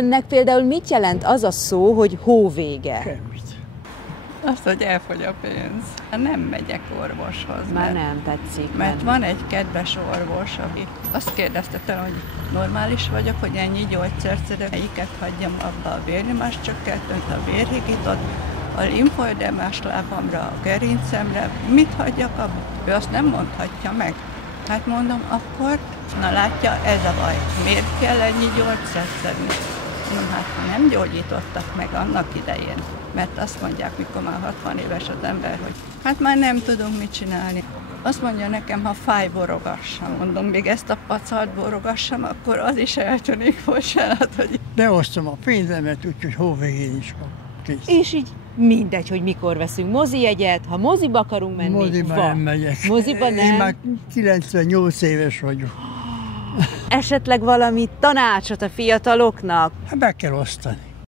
Önnek például mit jelent az a szó, hogy hóvége? Semmit. Azt, hogy elfogy a pénz. Nem megyek orvoshoz. Már nem tetszik. Mert van egy kedves orvos, aki azt kérdezte tőle, hogy normális vagyok, hogy ennyi gyógyszert szedek, melyiket hagyjam abba, a vérnyomáscsökkentőt, a vérhigítot, a limfoidemás lábamra, a gerincemre, mit hagyjak abba? Ő azt nem mondhatja meg. Hát mondom, akkor, na látja, ez a baj. Miért kell ennyi gyógyszert szedni? Mondom, hát ha nem gyógyítottak meg annak idején, mert azt mondják, mikor már 60 éves az ember, hogy hát már nem tudunk mit csinálni. Azt mondja nekem, ha fáj, borogassam. Mondom, még ezt a pacalt borogassam, akkor az is eltűnik, bocsánat, hogy... Beosztom a pénzemet, úgyhogy hóvégén is kap. Kész. És így mindegy, hogy mikor veszünk mozijegyet, ha moziba akarunk menni, Moziba nem megyek. Moziba nem? Én már 98 éves vagyok. Esetleg valami tanácsot a fiataloknak? Hát be kell osztani.